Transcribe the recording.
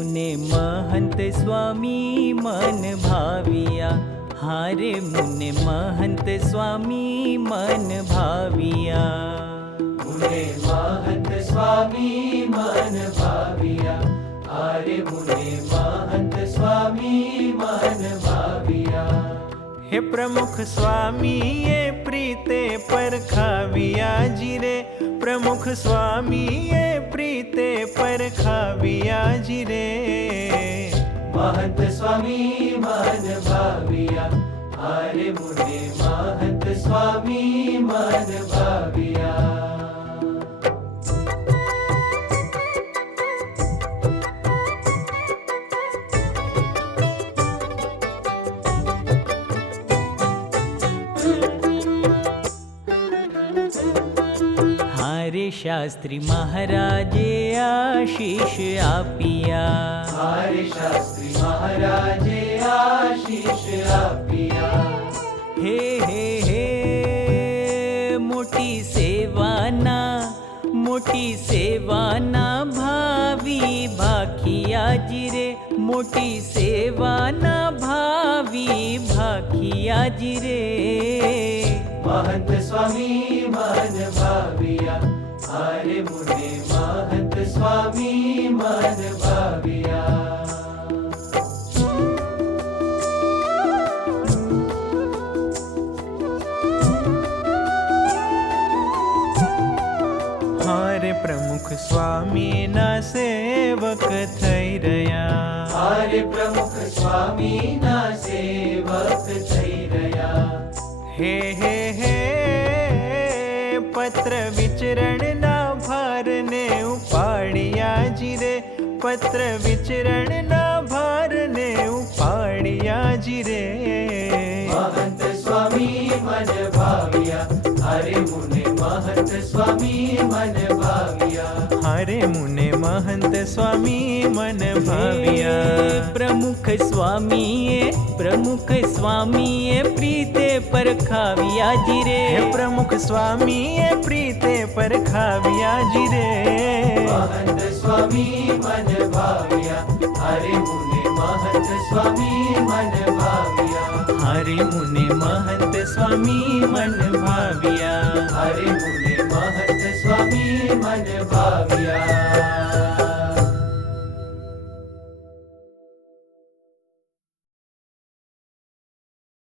मुने महंत स्वामी मन भाविया, हारे मुने महंत स्वामी मन भाविया। मुने महंत स्वामी मन भाविया, हारे मुने महंत स्वामी मन भाविया। हे प्रमुख स्वामी ये प्रीते परखाविया जी रे, प्रमुख स्वामी ये प्रीते परखाविया जी रे। महंत स्वामी मन भाविया, हारे मुने महंत स्वामी मन भाविया। हारे शास्त्री महाराजे आशीष आपिया, हारे शास्त्री महाराजे आशीष आपिया। हे हे हे मोटी सेवाना भावी भाखिया जी रे, मोटी सेवाना भावी भाखिया जी रे। महंत स्वामी मन भाविया, हारे मुने महंत स्वामी मन भाविया। हारे प्रमुख स्वामी ना सेवक थई रया, हारे प्रमुख स्वामी ना सेवक थई रया। हे हे हे पत्र विचरण ना भार ने उपाड़िया जी रे, पत्र विचरण ना भार ने उपाड़िया जी रे। महंत स्वामी मन भाविया, हारे मुने महंत स्वामी मन भाविया। हारे मुने महंत स्वामी मन भाविया। प्रमुख स्वामी ये प्रीते परखाविया जी रे, हे प्रमुख स्वामी ये प्रीते परखाविया जी रे। महंत स्वामी मन भाविया, हारे मुने महंत स्वामी मन भाविया। हारे मुने महंत स्वामी मन भाविया, हारे मुने महंत स्वामी मन भाविया।